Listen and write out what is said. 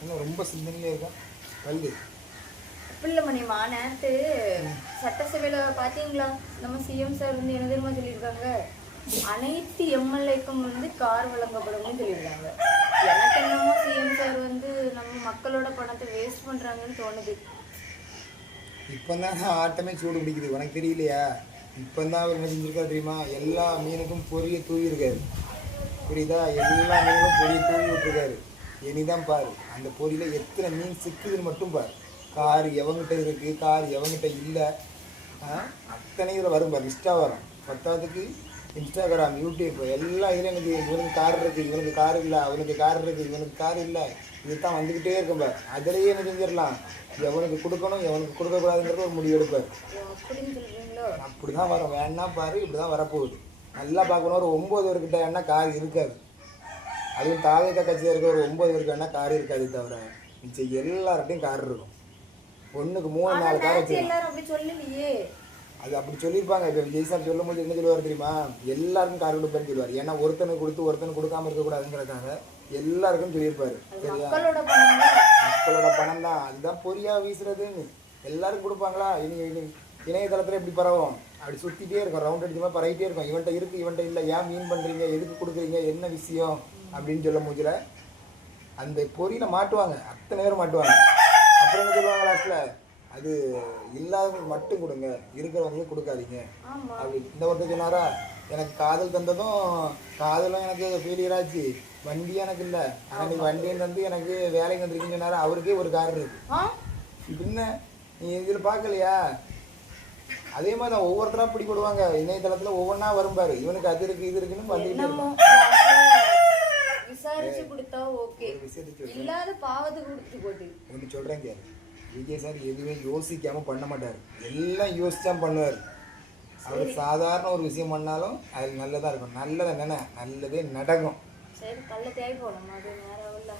இன்னும் ரொம்ப சிந்தனையிலே இருக்கா கல்வி பிள்ளைமணிமா நேற்று சட்டசபையில் பார்த்தீங்களா? நம்ம சிஎம் சார் வந்து என்ன தெரியுமா சொல்லியிருக்காங்க? அனைத்து எம்எல்ஏக்கும் வந்து கார் வழங்கப்படும்னு சொல்லியிருக்காங்க. எனக்கு என்னமோ சிஎம் சார் வந்து நம்ம மக்களோட பணத்தை வேஸ்ட் பண்ணுறாங்கன்னு தோணுது. இப்போ தான் ஆட்டமே சூடு பிடிக்குது, உனக்கு தெரியலையா? இப்போ தான் அவர் என்ன செஞ்சுருக்காரு தெரியுமா? எல்லா மீனுக்கும் பொரியை தூவிருக்காரு, புரியுதா? எல்லா மீனுக்கும் பொரியை தூவி விட்டுருக்காரு. இனிதான் பாரு அந்த பொரியில் எத்தனை மீன் சிக்குதுன்னு மட்டும் பாரு. கார் எவங்கிட்ட இருக்குது, கார் எவங்கிட்ட இல்லை, அத்தனை இதில் வரும் பாரு, லிஸ்ட்டாக வரும். பத்தாவதுக்கு இன்ஸ்டாகிராம், யூடியூப் எல்லா இதுலையும் எனக்கு இவனுக்கு கார் இருக்குது, இவனுக்கு கார் இல்லை, அவனுக்கு கார் இருக்குது, இவனுக்கு கார் இல்லை, இதுதான் வந்துக்கிட்டே இருக்கும் பார். அதிலேயே என்ன செஞ்சிடலாம், எவனுக்கு கொடுக்கணும் எவனுக்கு கொடுக்கக்கூடாதுங்கிறது ஒரு முடிவு எடுப்பார். அப்படி தான் வரும். வேணா பாரு, இப்படி தான் வரப்போகுது. நல்லா பார்க்கணும். ஒரு 9 பேர்கிட்ட வேணா கார் இருக்காது. அதுவும் தாவேக கட்சியாக இருக்க ஒரு 9 பேருக்கு வேணா கார் இருக்காது, தவிர மிச்சம் எல்லார்ட்டையும் கார் இருக்கும். ஒன்றுக்கு 3-4 கார் வச்சு. அது அப்படி சொல்லியிருப்பாங்க. இப்போ விஜய் சார் சொல்லும் போது என்ன சொல்லுவார் தெரியுமா? எல்லாருக்கும் கார் கொடுப்பேன்னு சொல்லுவார். ஏன்னா ஒருத்தனுக்கு கொடுத்து ஒருத்தனுக்கு கொடுக்காம இருக்கக்கூடாதுங்கிறதுக்காக எல்லாருக்கும் சொல்லியிருப்பாரு. சரியா? மக்களோட பணம் தான், அதுதான் பொரியா வீசுறதுன்னு. எல்லாருக்கும் கொடுப்பாங்களா? இணையதளத்தில் எப்படி பரவும்? அப்படி சுற்றிட்டே இருக்கும், ரவுண்ட் அடிச்சுமா பரவிட்டே இருக்கும். இவன்ட்ட இருக்குது, இவன்ட்ட இல்லை, ஏன் மீன் பண்ணுறீங்க, எதுக்கு கொடுக்குறீங்க, என்ன விஷயம் அப்படின்னு சொல்ல முடியல. அந்த பொரியில் மாட்டுவாங்க, அத்தனை பேரும் மாட்டுவாங்க. அப்புறம் என்ன சொல்லுவாங்க லாஸ்ட்டில்? அது இல்லாதவங்களுக்கு மட்டும் கொடுங்க, இருக்கிறவங்களுக்கு கொடுக்காதீங்க அப்படி. இந்த ஒருத்தர் சொன்னாரா, எனக்கு காதல் தந்ததும் காதலும் எனக்கு ஃபெயிலியர் ஆச்சு, வண்டி எனக்கு இல்லை, ஆனால் நீ வண்டின்னு தந்து எனக்கு வேலைக்கு வந்துருக்குன்னு சொன்னாரா. அவருக்கே ஒரு கார் இருக்கு. இப்போ என்ன நீ இதில் பார்க்கலையா? அதே மாதிரி தான் ஒவ்வொருத்தராக பிடி போடுவாங்க இணையதளத்தில், ஒவ்வொன்றா வரும்பாரு. இவனுக்கு அது இருக்குது இது இருக்குன்னு வந்துக்கிட்டே இருக்கும். விசாரிச்சு கொடுத்தா ஓகே, இல்லாத பாவத்தை கொடுத்து போட்டு. ஒன்று சொல்கிறேன் கேரு, விஜய் சார் எதுவுமே யோசிக்காமல் பண்ண மாட்டார், எல்லாம் யோசிச்சா பண்ணுவார். அவர் சாதாரண ஒரு விஷயம் பண்ணாலும் அது நல்லதாக இருக்கும். நல்லதை நல்லதே நடக்கும். சரி, கல்ல தேவை போகணும், அது நேரம் இல்லை.